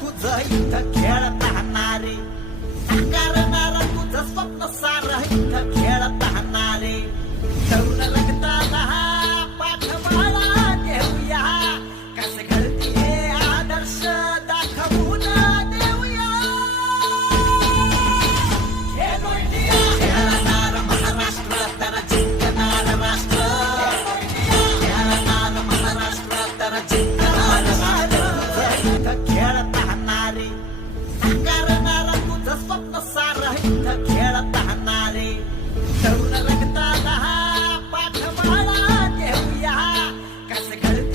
तुझ इथं खेळत राहणारे नारा तुझं स्वप्न सार इथं खेळत राहणारे तरुण लगताला पाठबाळा देऊया. कसं घडतीये आदर्श? classical